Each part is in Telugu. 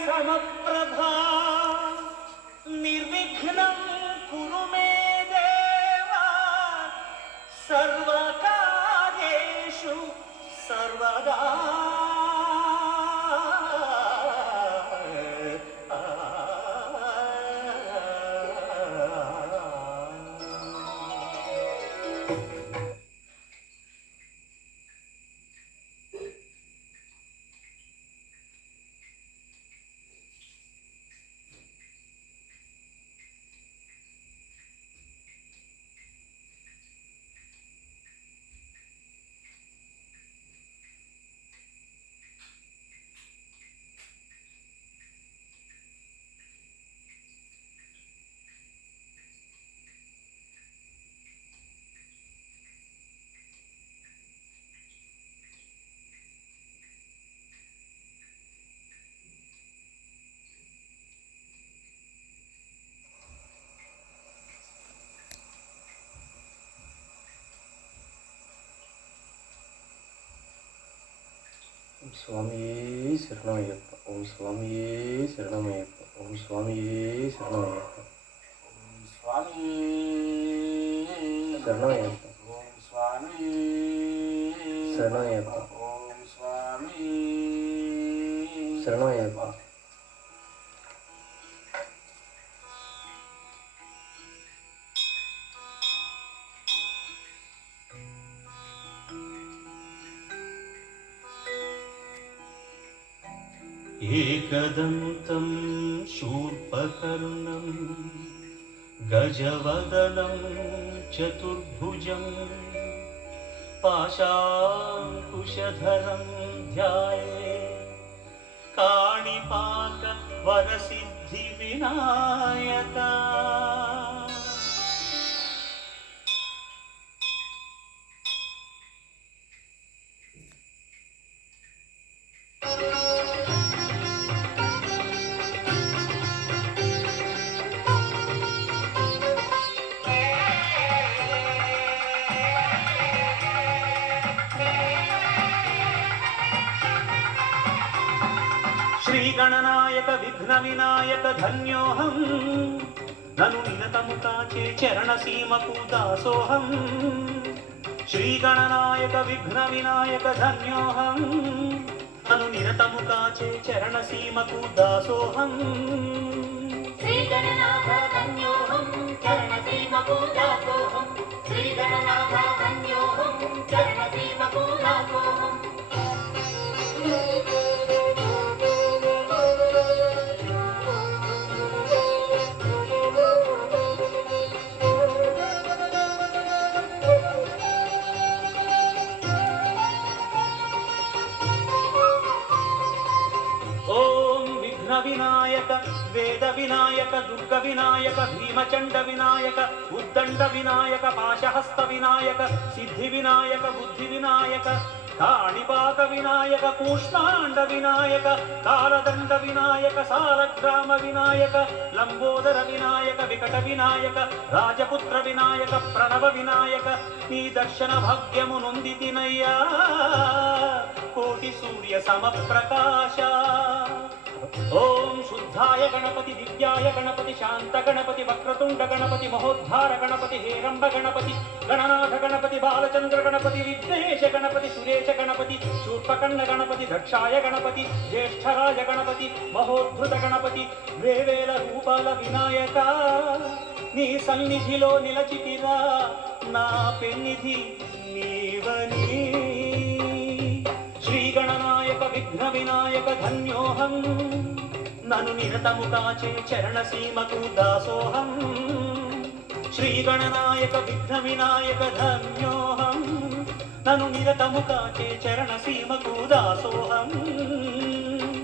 समप्रभा निर्विघ्नं कुरु मे देवा सर्वकार्येषु सर्वदा। స్వామియే శరణమయ్యప్ప. ఓం స్వామియే శరణమయ్యప్ప. ఓం స్వామియే శరణమయ్యప్ప. ఓం స్వామియే శరణమయ్యప్ప. ఓం స్వామియే శరణమయ్యప్ప. ఓం స్వామియే శరణమయ్యప్ప. एकदन्तं शूर्पकर्णं गजवदनं चतुर्भुजं पाशाङ्कुशधरं ध्याये काणिपाकवरसिद्धिविनायका। శ్రీగణనాయక విఘ్న వినాయక ధన్యోహం నను నిరతము కాచే చరణ సీమకు దాసోహం. శ్రీగణనాయక విఘ్న వినాయక ధన్యోహం నను నిరతము కాచే చరణ సీమకు దాసోహం. శ్రీగణనాథ ధన్యోహం చరణ సీమకు దాసోహం. శ్రీగణనాథ ధన్యోహం చరణ సీమకు దాసోహం. వినాయక వేద వినాయక దుర్గ వినాయక భీమచండ వినాయక ఉద్దండ వినాయక పాశహస్త వినాయక సిద్ధి వినాయక బుద్ధి వినాయక కాణిపాక వినాయక కూష్మాండ వినాయక కాలదండ వినాయక సాలగ్రామ వినాయక లంబోదర వినాయక వికట వినాయక రాజపుత్ర వినాయక ప్రణవ వినాయక నీ దర్శన భాగ్యము నొందితినయ్యా కోటి సూర్య సమప్రకాశ. ఓం శుద్ధాయ గణపతి దివ్యాయ గణపతి శాంత గణపతి వక్రతుండ గణపతి మహోద్ధార గణపతి హేరంబ గణపతి గణనాథ గణపతి బాలచంద్ర గణపతి విఘ్నేశ గణపతి సురేశ గణపతి శూర్పకర్ణ గణపతి దక్షాయ గణపతి జ్యేష్ఠరాజ గణపతి మహోద్ధృత గణపతి వేవేల రూపాల వినాయక నీ సన్నిధిలో నిలచితిరా నా పెన్నిధి నీవని. శ్రీగణనాయక విఘ్న వినాయక ధన్యోహం నను నిరతము కాచే చరణ సీమకు దాసోహం. శ్రీగణనాయక విఘ్న వినాయక ధన్యోహం నను నిరతము కాచే చరణ సీమకు దాసోహం.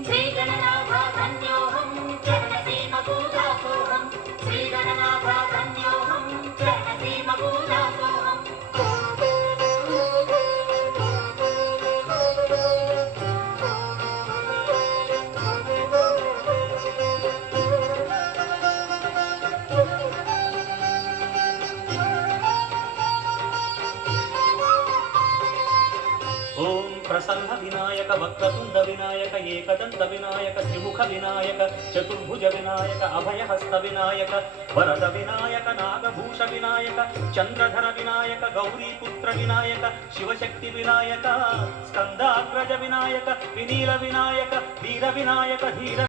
శ్రీగణనాథ ధన్యోహం చరణ సీమకు దాసోహం. శ్రీగణనాథ ధన్యోహం చరణ సీమకు దాసోహం. ప్రసన్న వినాయక వినాయక వక్రతుండ వినాయక ఏకదంత వినాయక త్రిముఖ వినాయక చతుర్భుజ వినాయక అభయహస్త వినాయక వరద వినాయక నాగభూష వినాయక చంద్రధర వినాయక గౌరీపుత్ర వినాయక శివశక్తి వినాయక స్కందాగ్రజ వినాయక వినీల వినాయక వీర వినాయక ధీర